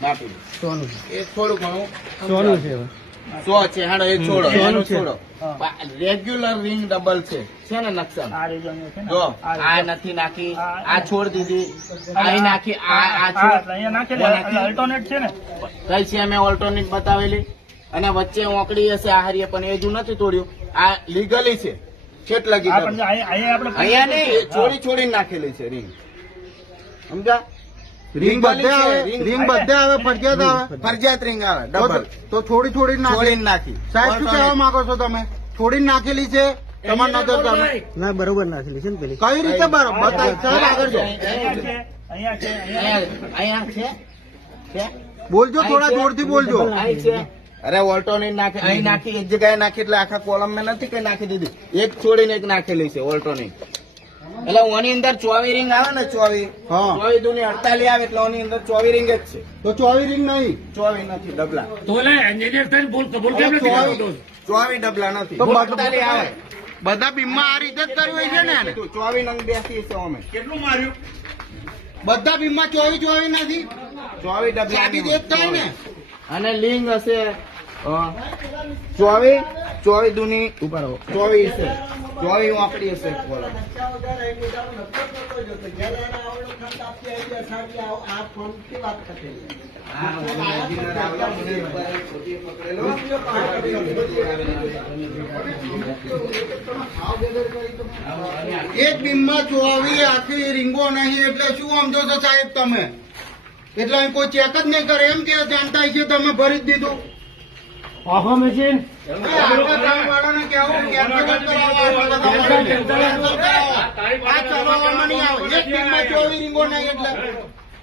નાખી દો. સોનું એ થોડું ઘણું સોનું છે 100 છે હાડો એ છોડો સોનું એનું છે. છોડો રેગ્યુલર રિંગ ડબલ છે ને નકશા આ રીઝન છે ને જો આ આ નથી નાખી આ છોડ દીધી આ નાખી આ હા, છોડ એટલે અહીંયા નાખેલી અલ્ટરનેટ છે ને કઈ છે મેં ઓલ્ટરનેટ બતાવેલી અને વચ્ચે ઓંકડી હશે આ હારીએ પણ એ હજુ નથી તોડ્યું આ લીગલી છે છેટ લગી આ પણ અહીંયા આપણે અહીંયા નહીં એ છોડી છોડીને નાખેલી છે રિંગ સમજા રિંગ બધે આવે રિંગ બધે આવે ફરજિયાત આવે ફરજિયાત રિંગ આવે ડબલ તો થોડી થોડી નાખી છોડીને નાખી સાહેબ શું કહેવા માંગો છો તમે થોડી નાખેલી છે તમારી નજર સામે ના બરોબર નાખેલી છે ને પેલી કઈ રીતે બરાબર બતાવી સાહેબ આગળ જો અહીંયા છે અહીંયા છે અહીંયા છે બોલજો થોડા જોરથી બોલજો અહીં છે અરે ઓલ્ટોનેટ નાખી અહીં નાખી એક જગ્યાએ નાખી એટલે આખા કોલમ મેં નથી કઈ નાખી દીધી એક છોડીને એક નાખેલી છે ઓલ્ટોનેટ એટલે ઓની અંદર 24 રિંગ આવે ને 24 હા 24 દુની 48 આવે એટલે ઓની અંદર 24 રિંગ જ છે તો 24 રિંગ નહીં 24 નથી ડબલા તો એટલે એન્જિનિયર થઈને બોલ કેમ નથી કરતો? 24 ડબલા નથી તો 48 આવે બધા બીમમાં આ રીતે જ કર્યું હોય છે ને આને? 24 નંગ બેસી છે અમે કેટલું માર્યું? બધા બીમમાં 24 નથી 24 ડબલા ચાબી દે જ થાય ને અને લિંગ હશે 24 દુની ઉપર 24 છે 24 વાપરી હશે કોલમ એક બીમમાં 24 આખી રીંગો નહીં એટલે શું સમજો છો સાહેબ તમે એટલે અહીં કોઈ ચેક જ નહીં કરે એમ કે જાણતા છે તમે ભરી જ દીધું ઓહો મશીન આપણા ગામવાળાને કહેવું કે કેન્સલ કરાવો, આ ચલાવવામાં નહીં આવે એક બીમમાં 24 રીંગો નહીં એટલે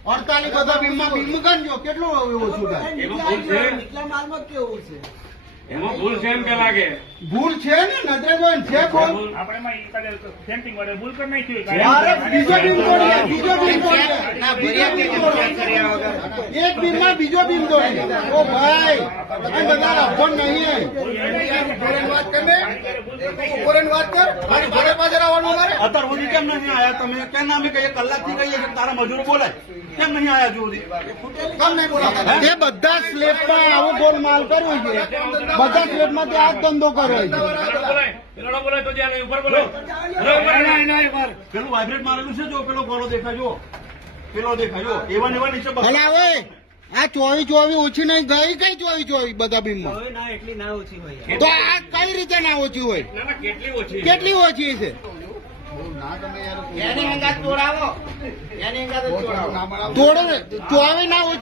48 બધા બીમમાં બીમ ગણજો કેટલું ઓછું થાય એમાં ભૂલ છે એમ કે લાગે? ભૂલ છે ને નજરે જોઈને છે ખોલ આપણે એમાં ઈ કદાચ સેન્ટિંગ વડે ભૂલ કરી નાખી અરે બીજો બીમ તોડીએ, બીજો બીમ તોડીએ. ના ભર્યા કે ચેક કર્યા વગર એક બીમમાં બીજો બીમ તોડીએ. ઓ ભાઈ તમે બધા અભણ નહીં અત્યાર સુધી કેમ નહીં આયા તમે? કેમ અમે કહીએ કલાકથી કહીએ કે તારા મજૂર બોલાય, કેમ નહીં આયા હજુ સુધી? કેમ નહીં બોલાતા? તે બધા સ્લેબમાં આવો ગોલમાલ કર્યો છે બધા સ્લેબમાં તે આ જ ધંધો કર્યો છે પેલો બોલાય તો જ્યાં ઉપર બોલો. પેલું વાઇબ્રેટ મારેલું છે જો પેલો ગોળો દેખાજો, પેલો દેખાજો એવા ને એવા નીચે ભલે હવે આ 24 ઓછી નહીં ગઈ કઈ 24 બધા બીમમાં ના એટલી ના ઓછી હોય તો આ કઈ રીતે ના ઓછી હોય ના ના કેટલી ઓછી? કેટલી ઓછી છે એની અંગાત તોડાવો એની અંગાત જ તોડાવો તોડો ને 24 ના ઓછી